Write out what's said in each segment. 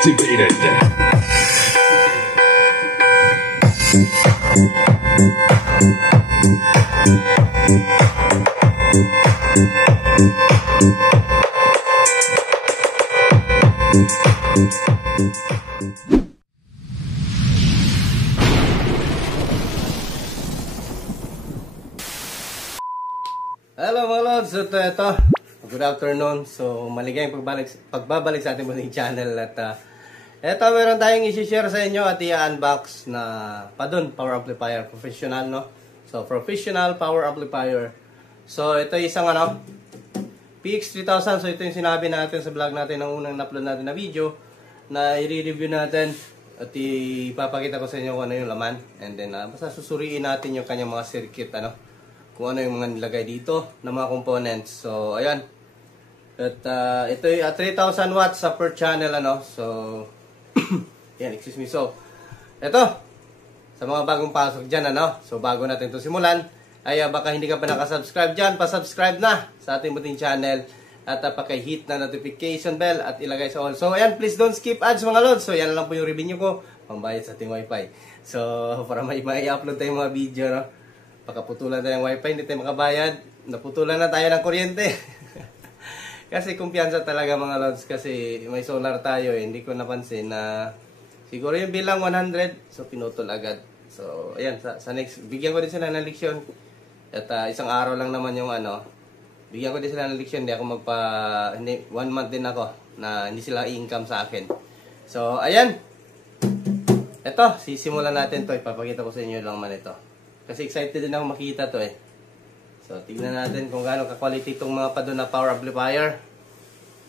Activated. Hello mga lods, ito. Good afternoon. So maligayang pagbabalik sa ating muling channel. At ito meron tayong i-share sa inyo at i-unbox na padon power amplifier professional, no? So professional power amplifier. So ito isang PX3000. So ito yung sinabi natin sa vlog natin ng unang na-upload natin na video na i-review natin at ipapakita ko sa inyo kung ano yung laman. And then basta susuriin natin yung kanyang mga circuit, kung ano yung mga nilagay dito na mga components. So ayan. At ito ay 3,000 watts sa per channel, So yan, excuse me. So ito sa mga bagong pasok diyan, So bago natin 'to simulan, ay baka hindi ka pa naka-subscribe diyan, pa-subscribe na sa ating buting channel at paki-hit na notification bell at ilagay sa all. So ayan, please don't skip ads mga lods. So yan lang po yung revenue ko, pambayad sa ating wifi. So para may i-upload tayong mga video, pagkaputulan tayo ng wifi, hindi tayo makabayad, naputulan na tayo ng kuryente. Kasi kumpiyansa talaga mga lods, kasi may solar tayo, hindi ko napansin na siguro yung bilang 100, so pinutol agad. So ayan, sa next, bigyan ko din sila ng leksyon. At isang araw lang naman yung bigyan ko din sila ng leksyon, hindi ako hindi, 1 month din ako na hindi sila income sa akin. So ayan, ito, sisimulan natin to, ipapakita ko sa inyo lang man ito. Kasi excited din ako makita to So, tignan natin kung gaano ka-quality itong mga padon na power amplifier.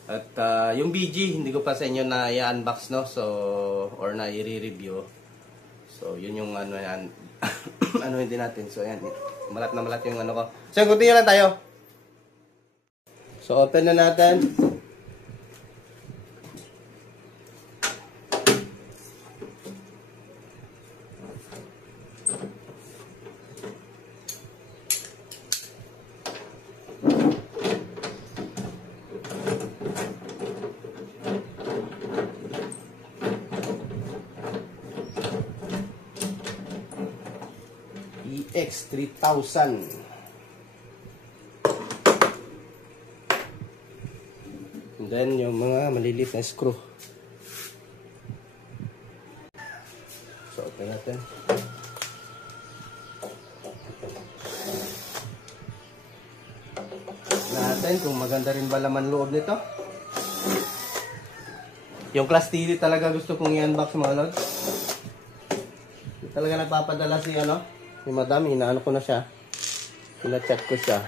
At yung BG, hindi ko pa sa inyo na i-unbox, So, or na i-review. So, yun yung yan. Hindi natin. So, ayan. Malat na malat yung ko. So, continue lang tayo. So, open na natin. PX3000. And then yung mga maliliit na screw. So open natin. Natin kung maganda rin ba laman loob nito. Yung class TV talaga gusto kong i-unbox mga lods. Talaga nagpapadala si yung madam, hinaano ko na siya. Pina-chat ko siya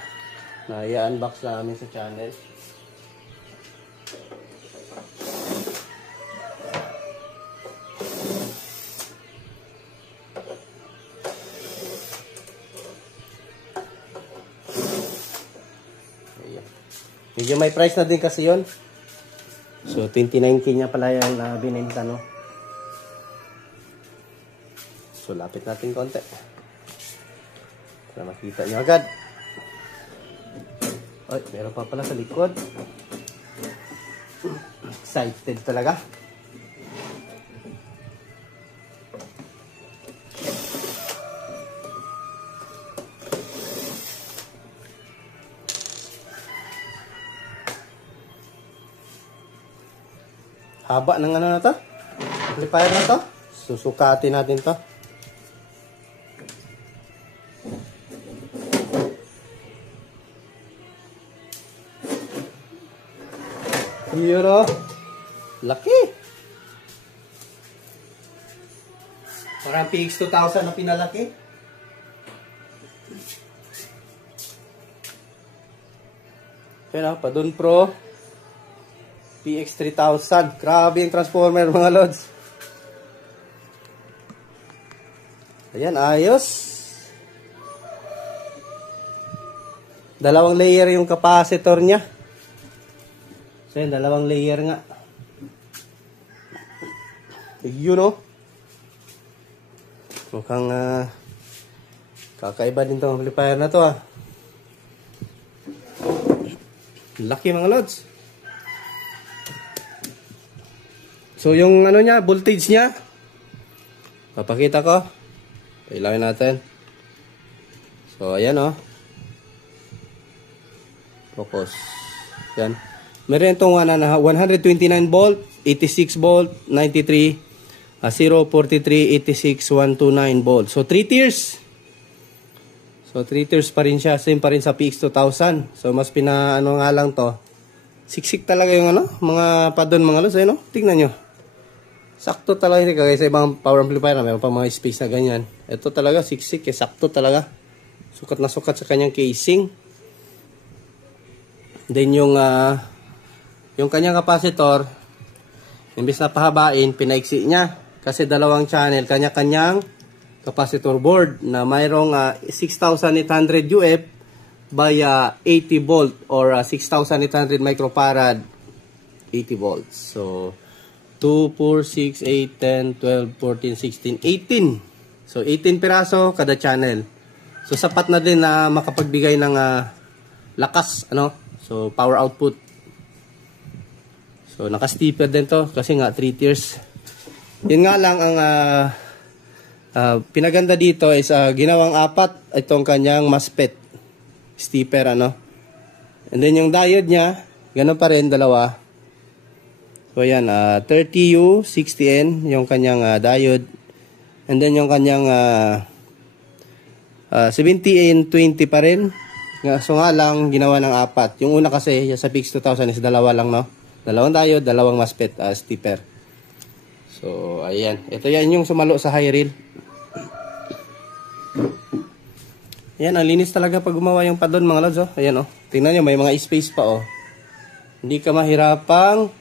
na i-unbox namin sa channel. Ayan. Medyo may price na din kasi yon. So 29K niya pala yung binenta, So lapit natin konti para makita nyo agad. Ay, meron pa pala sa likod. Excited talaga. Haba ng na to? Amplifier na to? Susukatin natin to. Yun laki. Parang PX2000 na pinalaki. Yun Padon Pro PX3000. Grabe yung transformer mga lods. Ayan, ayos. Dalawang layer yung capacitor niya. So yun, dalawang layer nga. Yun mukhang kakaiba din itong amplifier na to Laki mga lods. So yung ano niya, voltage niya, papakita ko. Ilawin natin. So ayan oh. Focus. Yan. Meron itong 129 volt, 86 volt, 93, 043, 86, 129 volt. So 3 tiers. So 3 tiers pa rin siya. Same pa rin sa PX2000. So mas ano nga lang to. Siksik talaga yung ano, mga padon mga lods. Ayun, no? Tingnan nyo. Sakto talaga. Kaya sa ibang power amplifier na mayroon pa mga space na ganyan. Ito talaga siksik. Sakto talaga. Sukat na sukat sa kanyang casing. Then yung kanyang capacitor, imbis na pahabain, pinaiksi niya. Kasi dalawang channel, kanya-kanyang capacitor board na mayroong 6,800 UF by 80 volt or 6,800 microfarad 80 volts. So, 2, 4, 6, 8, 10, 12, 14, 16, 18. So, 18 piraso kada channel. So, sapat na din na makapagbigay ng lakas, ano? So, power output. So, naka-steeper din to kasi nga 3 tiers. Yun nga lang ang pinaganda dito is ginawang 4 itong kanyang MOSFET steeper, ano. And then yung diode niya, ganun pa rin, dalawa. So, ayan, 30U, 60N, yung kanyang diode. And then yung kanyang 70N, 20 pa rin. So nga lang, ginawa ng 4. Yung una kasi, sa PX2000 is dalawa lang, no? Dalawang diode, dalawang MOSFET steeper. So, ayan. Ito yan yung sumalo sa high rail. Ayan, ang linis talaga pag gumawa yung padon, mga lods, oh. Ayan, oh. Tingnan nyo, may mga space pa, oh. Hindi ka mahirapang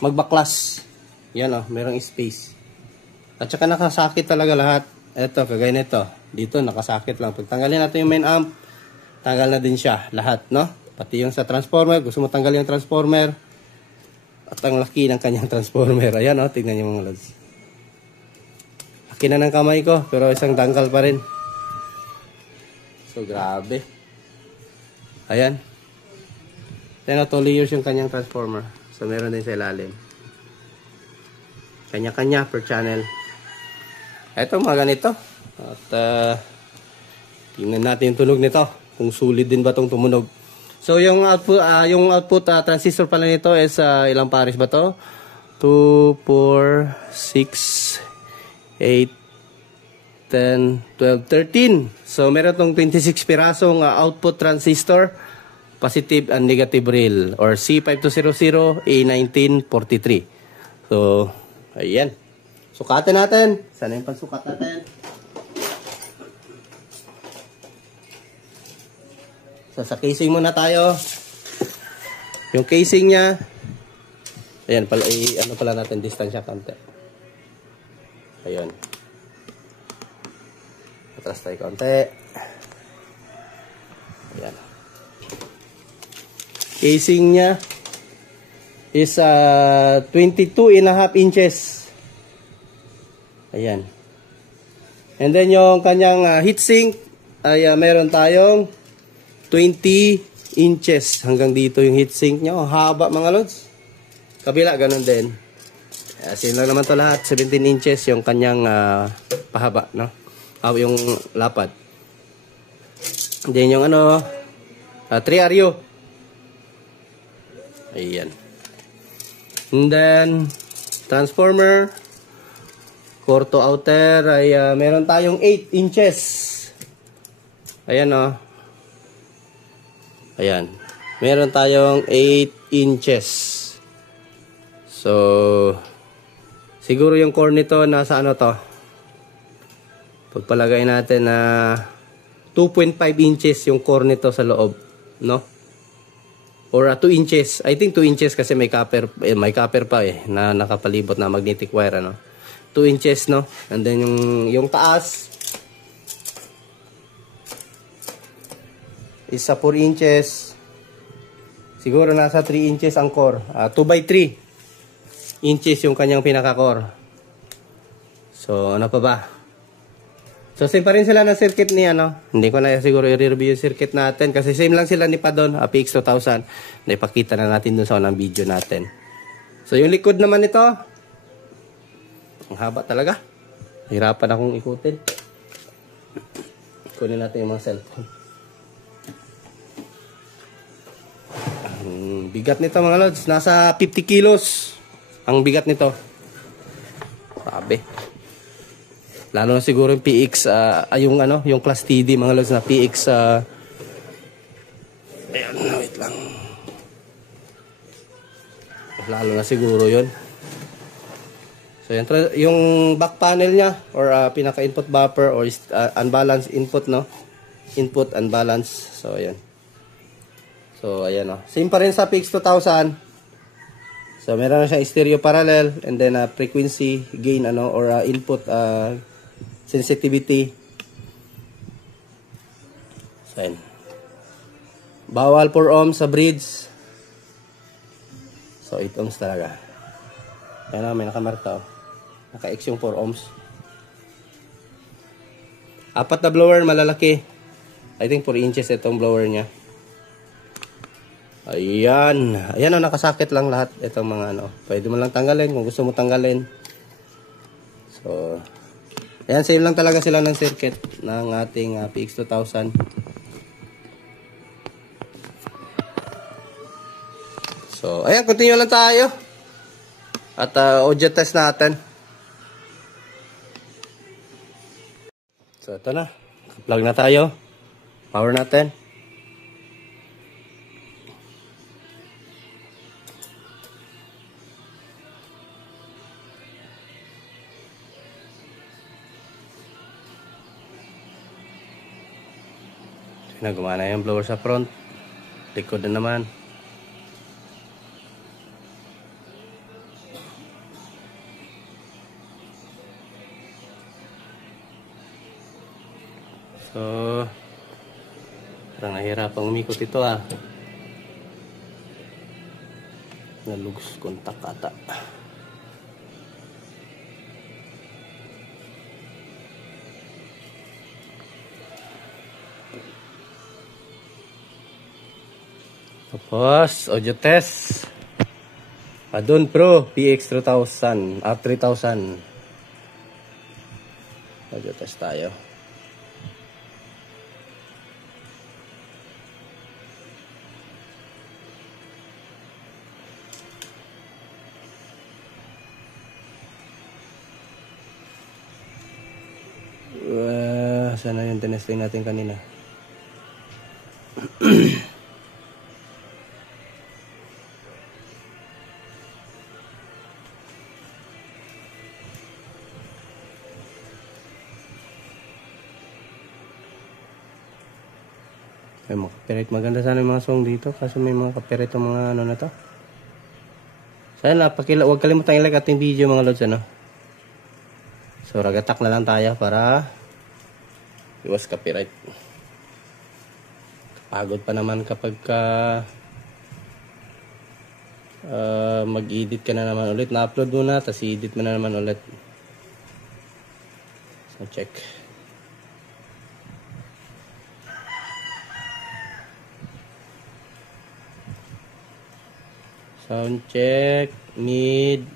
magbaklas. Ayan, oh. Mayroong space. At saka nakasakit talaga lahat. Ito, kagaya nito. Dito, nakasakit lang. Pag tanggalin natin yung main amp, tanggal na din siya. Lahat, no? Pati yung sa transformer. Gusto mo tanggalin yung transformer. At ang laki ng kanyang transformer. Ayan, oh. Tingnan nyo, mga lods. Laki na ng kamay ko. Pero isang dangkal pa rin. So, grabe. Ayan. Ayan, 2 layers yung kanyang transformer. So, meron din sa ilalim. Kanya-kanya per channel. Ito, mga ganito. At, tingnan natin yung tunog nito. Kung sulit din ba itong tumunog. So, yung output transistor pala nito is, ilang pares ba to? 2, 4, 6, 8, 10, 12, 13. So, meron itong 26 pirasong output transistor. Positive and negative rail. Or C5200, A1943. So, ayan. Sukatin natin. Sana yung pansukat natin. So, sa casing muna tayo. Yung casing niya. Ayan, ano pala natin, distansya konti. Ayan. Atras tayo konti. Ayan. Casing niya is 22.5 inches. Ayan. And then yung kanyang heatsink ay meron tayong 20 inches. Hanggang dito yung heatsink niya. Oh, haba, mga lods. Kabila, ganun din. Same lang naman to lahat. 17 inches yung kanyang pahaba, no? Yung lapad. Then yung 3 RU. Ayan. And then, transformer. Core to outer ay meron tayong 8 inches. Ayan, oh. Ayan. Meron tayong 8 inches. So, siguro yung core nito nasa ano to. Pagpalagay natin na 2.5 inches yung core nito sa loob, no? Or 2 inches. I think 2 inches kasi may copper pa na nakapalibot na magnetic wire, ano? 2 inches, no? And then yung taas is 4 inches. Siguro nasa 3 inches ang core. 2 by 3 inches yung kanyang pinaka-core. So, ano pa ba? So, same pa rin sila ng circuit ni Hindi ko na siguro i-review yung circuit natin kasi same lang sila ni Padon, PX2000. Na ipakita na natin dun sa unang video natin. So yung likod naman nito, ang haba talaga. Hirapan akong ikutin. Kunin natin yung mga cellphone. Ang bigat nito mga lods, nasa 50 kilos ang bigat nito. Sabi. Lalo na siguro yung PX, yung Class TD mga lods na PX. Ayan, wait lang. Lalo na siguro yun. So yung back panel niya or pinaka input buffer or unbalanced input, no? Input unbalanced. So ayan. So ayan, no. Same pa rin sa PX 2000. So meron na siyang stereo parallel and then frequency gain or input sensitivity. So ayan. Bawal 4 ohms sa bridge. So 8 ohms talaga. Ayan na, may nakamarka. Naka-X yung 4 ohms. 4 na blower, malalaki. I think 4 inches itong blower niya. Ayan. Ayan o, nakasakit lang lahat. Itong mga pwede mo lang tanggalin kung gusto mo tanggalin. So, ayan, same lang talaga sila ng circuit ng ating PX 2000. So, ayan, continue lang tayo. At audio test natin. So, ito na. Plug na tayo. Power natin. Gumana yung blower sa front. Likod na naman. So, parang nahirapang umikot ito Nalugs kontak ata. Tapos, audio test. Adon Pro PX 3000, 3000. Audio test tayo. Sana yung tinesting natin kanina. Ay, mga copyright. Maganda sana yung mga song dito kasi may mga copyright yung mga na to. Sana huwag kalimutan i-like ating video mga lods So ragatak na lang tayo para iwas copyright. Pagod pa naman kapag mag-edit ka na naman ulit. Na-upload muna tapos i-edit mo na naman ulit. So check. Sound check, mid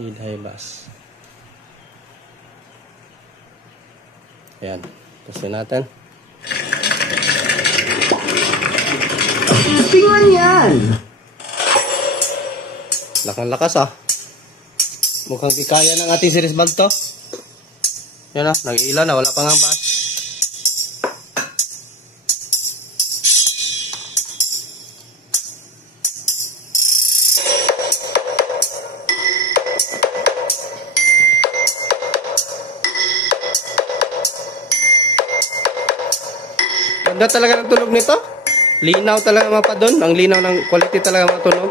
high bass. Ayan, testin natin. Tingnan yan! Lakas Mukhang di kaya ng ating series valve to. Yan nag-iila na, wala pang ang bass. Ganda talaga ng tunog nito. Linaw talaga mga pa doon. Ang linaw ng quality talaga mga tunog.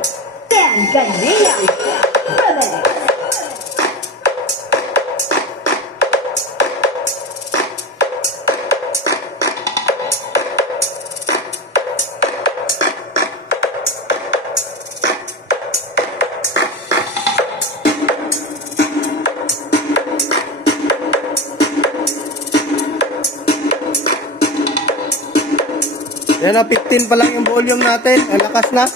Yan 15 pa lang yung volume natin. Ang lakas na.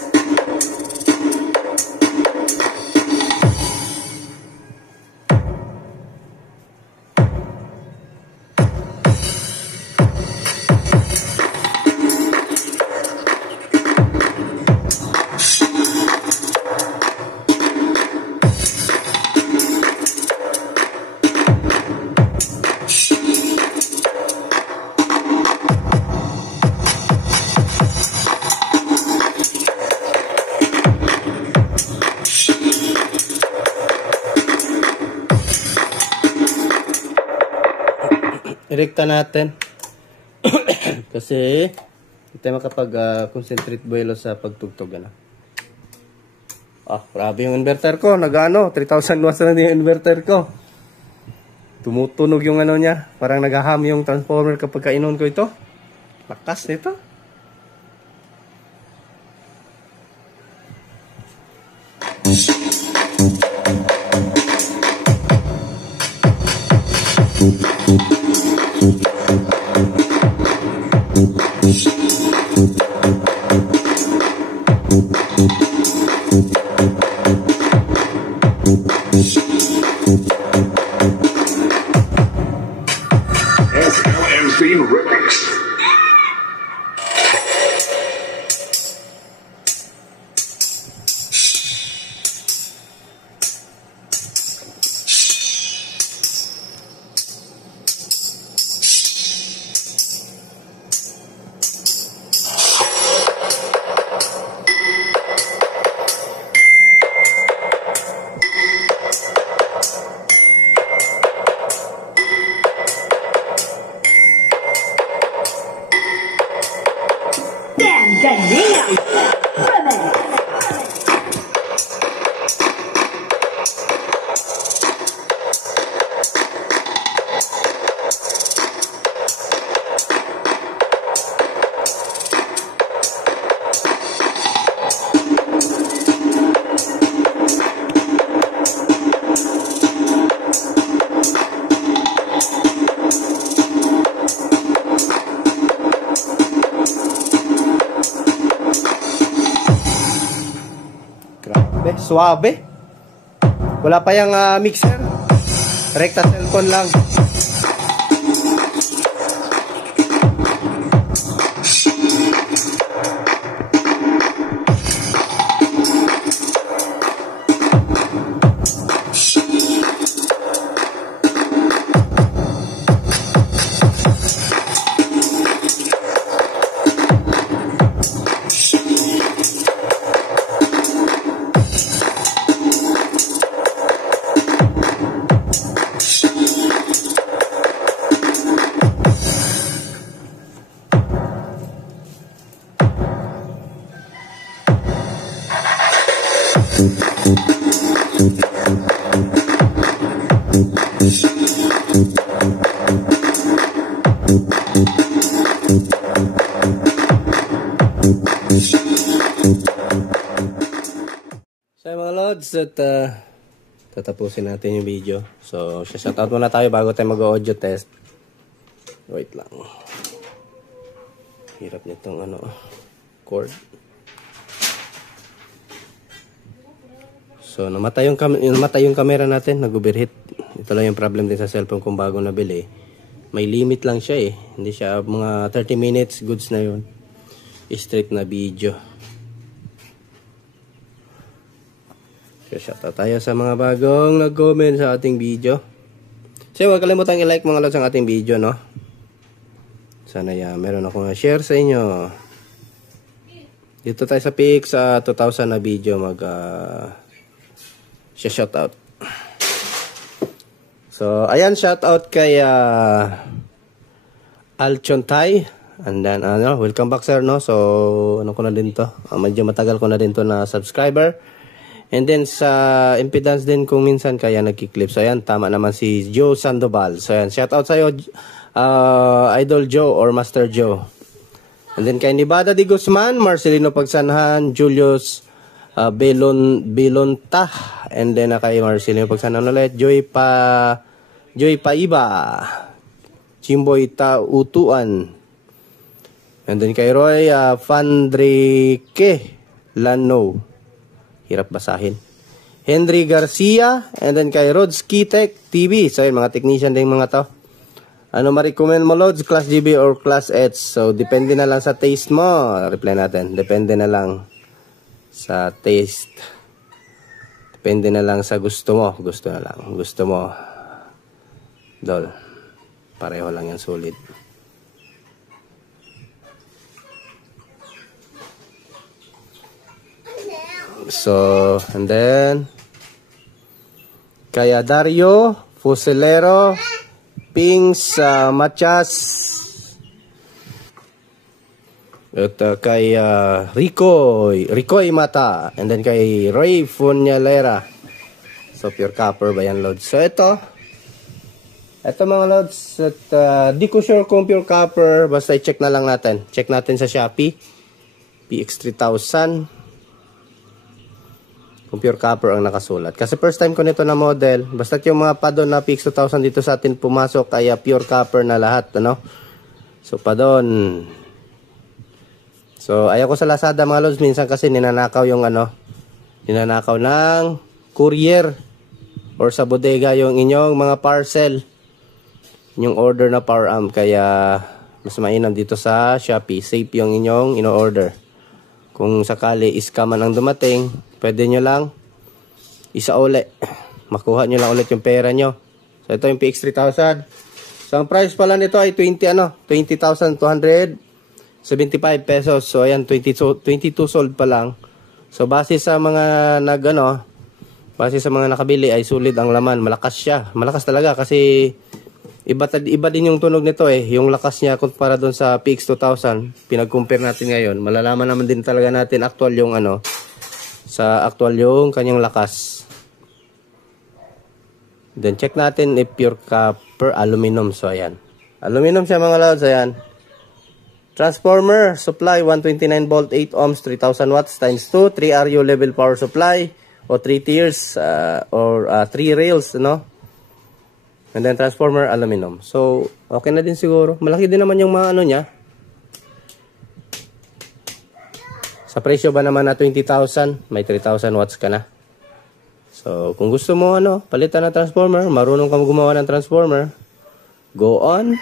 irekta natin. Kasi hindi tayo makapag-concentrate buwelo sa pagtugtog. Ano? Grabe yung inverter ko. Nag-ano, 3,000 watts na yung inverter ko. Tumutunog yung ano niya. Parang naghaham yung transformer kapag kainon ko ito. Lakas nito. SLMC Remix. Suabe. Wala pa yung mixer. Rekta cellphone lang. So mga lods, at tatapusin natin yung video. So shoutout muna tayo bago tayo mag-audio test. Wait lang. Hirap nitong cord. So namatay yung camera natin, nag-overheat. Ito lang yung problem din sa cellphone kung bago nabili. May limit lang siya eh. Hindi siya mga 30 minutes, goods na yun. Straight na video. So shoutout tayo sa mga bagong nag-comment sa ating video. So huwag kalimutan i-like mga lods ang ating video, no? Sana meron akong share sa inyo. Dito tayo sa peak sa 2,000 na video shoutout. So ayan, shoutout kay Alchontay. And then welcome back sir, no? So ko na din to. Medyo matagal ko na din to na subscriber. And then sa impedance din kung minsan kaya nagki-clip. So ayan, tama naman si Joe Sandoval. So ayan, shoutout sa iyo Idol Joe or Master Joe. And then kay Nibada Di Guzman, Marcelino Pagsanhan, Julius Belonta, and then kay Marcelino Pagsanhan ulit, Joy Paiba, Chimboy Tautuan, and then kay Roy Fandrike Lano, hirap basahin, Henry Garcia, and then kay Rodski Tech TV. So yun, mga technician din mga to. Ano ma-recommend mo loads, Class GB or Class H? So depende na lang sa taste mo. Reply natin, depende na lang sa taste. Depende na lang sa gusto mo. Gusto na lang. Gusto mo, dol. Pareho lang yan, solid. So, and then kaya Dario Fusilero Pings Machas. At kay Ricoy Mata. And then kay Ray Funyalera. So pure copper ba yan, loads? So ito mga loads. At di ko sure kung pure copper. Basta i-check na lang natin. Check natin sa Shopee. PX3000. Kung pure copper ang nakasulat. Kasi first time ko nito na model. Basta yung mga padon na PX2000 dito sa atin pumasok kaya pure copper na lahat, ano? So padon. So ayaw ko sa Lazada mga lods, minsan kasi ninanakaw yung ninanakaw ng courier or sa bodega yung inyong mga parcel. Yung order na power amp, kaya mas mainam dito sa Shopee. Safe yung inyong ino-order. Kung sakali scam man ang dumating, pwede nyo lang isauli. Makuha nyo lang ulit yung pera nyo. So ito yung PX3000. So ang price pala nito ay 20,275 pesos. So ayan, 22 sold pa lang. So base sa mga base sa mga nakabili ay sulit ang laman. Malakas siya. Malakas talaga kasi iba din yung tunog nito eh. Yung lakas niya kumpara doon sa PX2000. Pinag-compare natin ngayon. Malalaman naman din talaga natin actual yung sa actual yung kanyang lakas. Then check natin if pure copper aluminum. So ayan. Aluminum siya mga lods. Ayan. Transformer supply 129 volt 8 ohms 3000 watts times 2 3 RU level power supply o 3 tiers or 3 rails, no? And then transformer aluminum. So okay na din siguro. Malaki din naman yung mga niya. Sa presyo ba naman na 20,000, may 3,000 watts ka na. So kung gusto mo palitan ng transformer, marunong kang gumawa ng transformer, go on.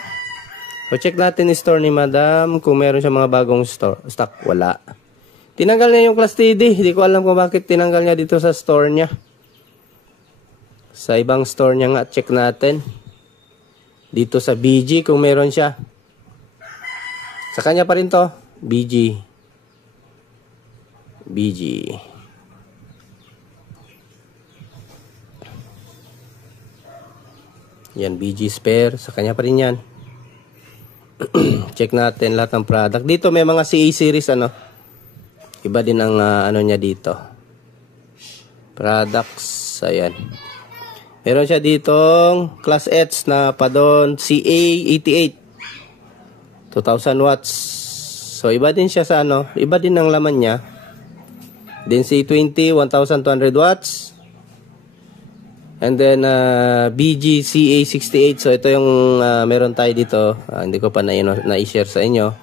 So check natin yung store ni Madam kung meron siya mga bagong stock. Wala. Tinanggal niya yung Class TD. Hindi ko alam kung bakit tinanggal niya dito sa store niya. Sa ibang store niya nga, check natin. Dito sa BG kung meron siya. Sa kanya pa rin to. BG. Yan, BG spare. Sa kanya pa rin yan. Check natin lahat ng product. Dito may mga CA series Iba din ang niya dito. Products, ayan. Meron siya ditong Class H na padon CA88. 2,000 watts. So iba din siya sa iba din ang laman niya. Then C20 1,200 watts. And then BG CA68. So ito yung meron tayo dito. Hindi ko pa na-share sa inyo.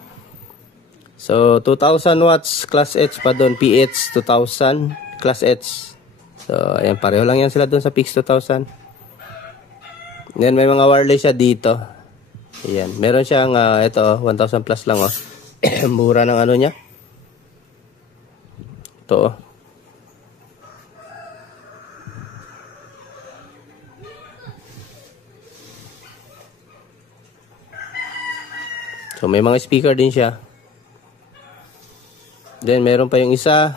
So 2,000 watts Class H pa doon. PH 2,000 Class H. So ayan, pareho lang yan sila doon sa PX 2,000. Then may mga wireless siya dito. Ayan, meron siyang ito 1,000 plus lang Mura ng niya. Ito So may mga speaker din siya. Then meron pa yung isa.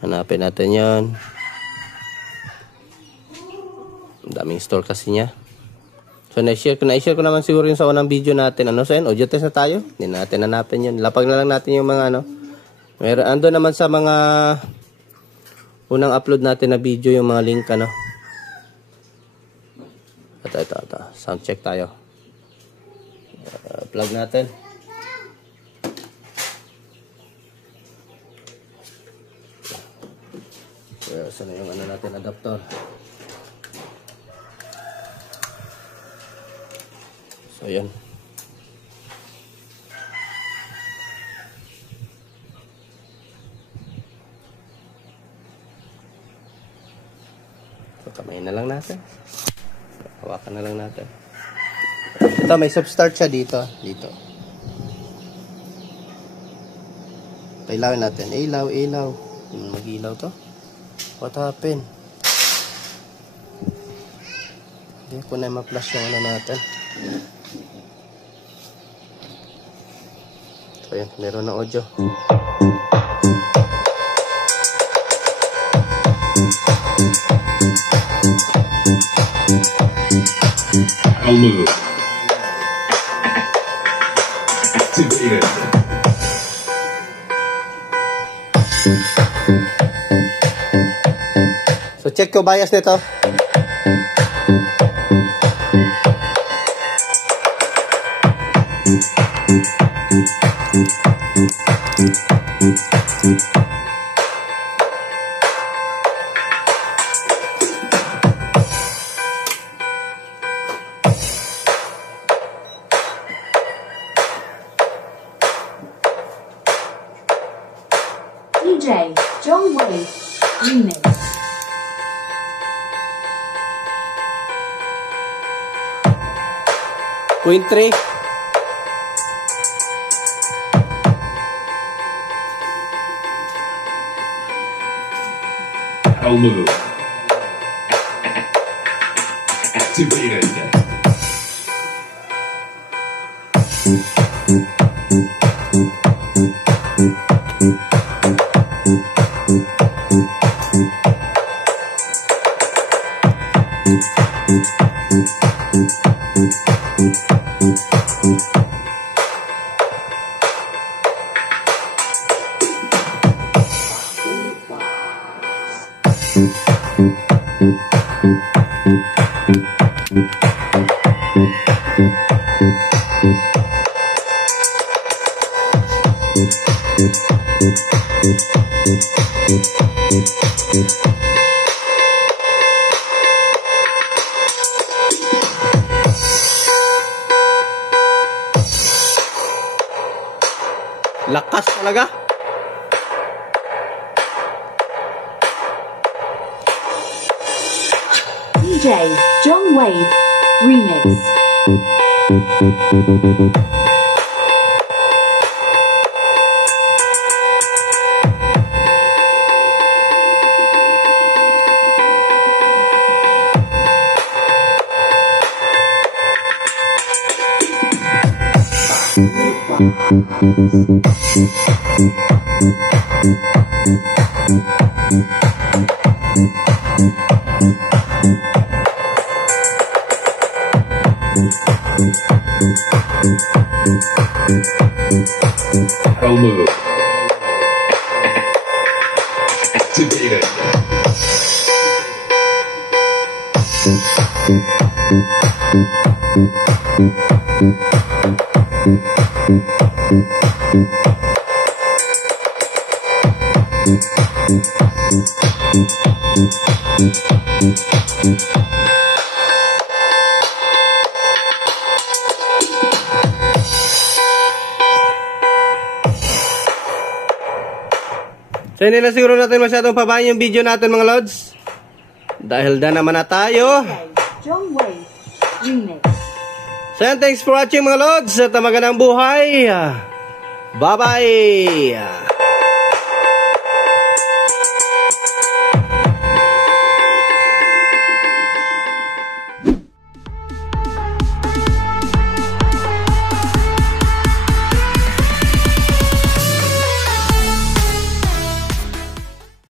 Hanapin natin yan. Ang daming store kasi niya. So na-share ko naman siguro yung sa unang video natin. So yun, audio test na tayo. Hindi natin hanapin yun. Lapag na lang natin yung mga Meron, ando naman sa mga unang upload natin na video yung mga link Ito. Sound check tayo. Plug natin. Saan yung natin adapter? So yan. So kamay na lang natin. Hawakan na lang natin. Ito, may substart siya dito. Pailawin natin. Ilaw. Mag-ilaw to. What happened? Hindi ko na ma-flash yung natin. So yan, meron na audio. activated. So check ko bias nito. DJ John Wayne Remix. Queen 3. I'll move. Activated. Lakas talaga. DJ John Wayne Remix. I'll move. Activated. So hindi na siguro natin masyadong pabahin yung video natin mga lods. Dahil na naman na tayo. DJ John Wayne Remix. So yan, thanks for watching mga lods. At magandang buhay. Bye bye.